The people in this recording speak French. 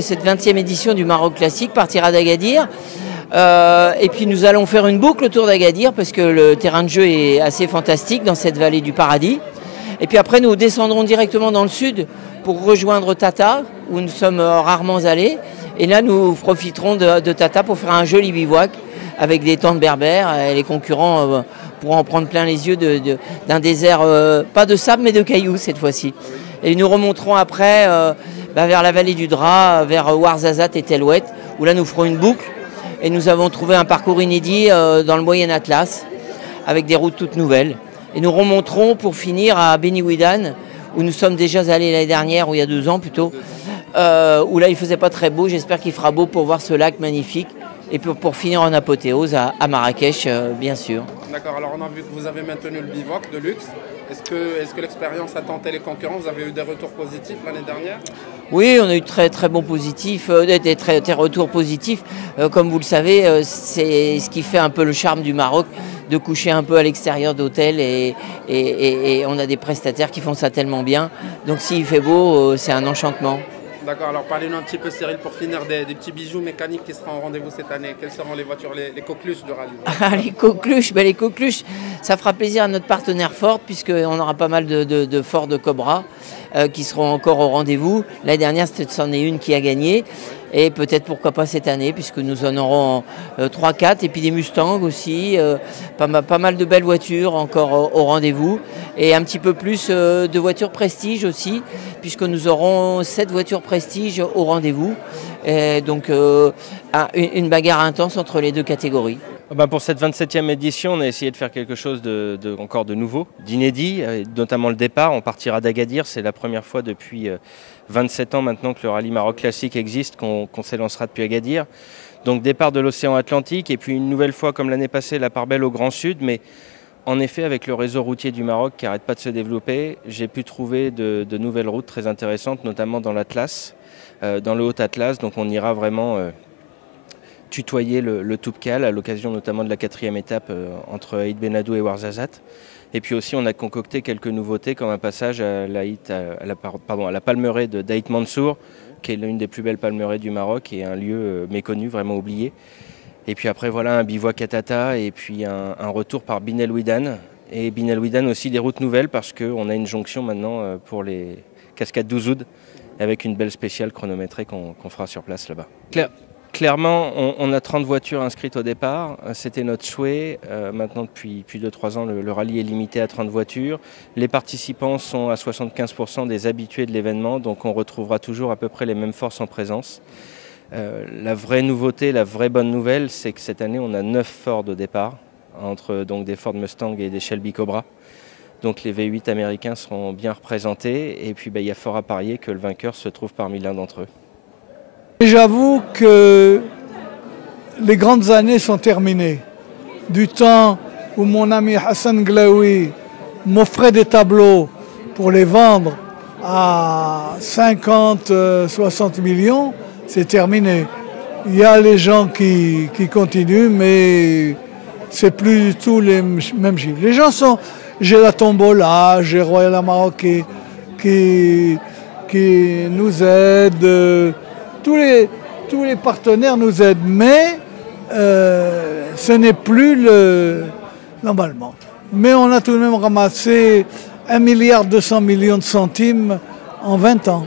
Cette 20e édition du Maroc Classique partira d'Agadir. Et puis nous allons faire une boucle autour d'Agadir parce que le terrain de jeu est assez fantastique dans cette vallée du paradis. Et puis après nous descendrons directement dans le sud pour rejoindre Tata où nous sommes rarement allés. Et là nous profiterons de Tata pour faire un joli bivouac avec des tentes berbères. Et les concurrents pourront en prendre plein les yeux d'un désert, pas de sable mais de cailloux cette fois-ci. Et nous remonterons après vers la vallée du Dra, vers Ouarzazate et Telouet, où là nous ferons une boucle. Et nous avons trouvé un parcours inédit dans le Moyen Atlas, avec des routes toutes nouvelles. Et nous remonterons pour finir à Beni Ouidan, où nous sommes déjà allés l'année dernière, ou il y a 2 ans plutôt, où là il ne faisait pas très beau. J'espère qu'il fera beau pour voir ce lac magnifique. Et pour finir en apothéose à Marrakech, bien sûr. D'accord, alors on a vu que vous avez maintenu le bivouac de luxe. Est-ce que l'expérience a tenté les concurrents? Vous avez eu des retours positifs l'année dernière? Oui, on a eu très bons positifs, des retours positifs. Comme vous le savez, c'est ce qui fait un peu le charme du Maroc, de coucher un peu à l'extérieur d'hôtels et on a des prestataires qui font ça tellement bien. Donc s'il fait beau, c'est un enchantement. D'accord, alors parlez-nous un petit peu, Cyril, pour finir des petits bijoux mécaniques qui seront au rendez-vous cette année. Quelles seront les voitures, les coqueluches du rallye? Les coqueluches, ça fera plaisir à notre partenaire Ford, puisqu'on aura pas mal de Ford Cobra qui seront encore au rendez-vous. L'année dernière, c'en est une qui a gagné. Et peut-être pourquoi pas cette année, puisque nous en aurons 3-4, et puis des Mustangs aussi, pas mal de belles voitures encore au rendez-vous, et un petit peu plus de voitures prestige aussi, puisque nous aurons 7 voitures prestige au rendez-vous, et donc une bagarre intense entre les 2 catégories. Pour cette 27e édition, on a essayé de faire quelque chose encore de nouveau, d'inédit, notamment le départ. On partira d'Agadir, c'est la première fois depuis 27 ans maintenant que le rallye Maroc Classique existe, qu'on s'élancera depuis Agadir. Donc départ de l'océan Atlantique et puis une nouvelle fois comme l'année passée la part belle au Grand Sud. Mais en effet avec le réseau routier du Maroc qui n'arrête pas de se développer, j'ai pu trouver de nouvelles routes très intéressantes, notamment dans l'Atlas, dans le Haut-Atlas. Donc on ira vraiment tutoyer le Toubkal à l'occasion notamment de la 4e étape entre Aït Benadou et Ouarzazate. Et puis aussi on a concocté quelques nouveautés comme un passage à la palmeraie d'Aït Mansour, qui est l'une des plus belles palmeraies du Maroc et un lieu méconnu, vraiment oublié. Et puis après voilà un bivouac à Tata et puis un retour par Bin El Ouidan. Et Bin El Ouidan aussi des routes nouvelles parce qu'on a une jonction maintenant pour les cascades d'Ouzoud avec une belle spéciale chronométrée qu'on fera sur place là-bas. Clairement, on a 30 voitures inscrites au départ, c'était notre souhait. Maintenant, depuis 2-3 ans, le rallye est limité à 30 voitures. Les participants sont à 75% des habitués de l'événement, donc on retrouvera toujours à peu près les mêmes forces en présence. La vraie nouveauté, la vraie bonne nouvelle, c'est que cette année, on a 9 Ford au départ, entre donc, des Ford Mustang et des Shelby Cobra. Donc les V8 américains seront bien représentés, et puis il y a fort à parier que le vainqueur se trouve parmi l'un d'entre eux. J'avoue que les grandes années sont terminées. Du temps où mon ami Hassan Glaoui m'offrait des tableaux pour les vendre à 50-60 millions, c'est terminé. Il y a les gens qui continuent, mais c'est plus du tout les mêmes chiffres. Les gens sont... J'ai la Tombola, j'ai Royal Maroc qui nous aide. Tous les partenaires nous aident, mais ce n'est plus l'emballement. Mais on a tout de même ramassé 1,2 milliard de centimes en 20 ans.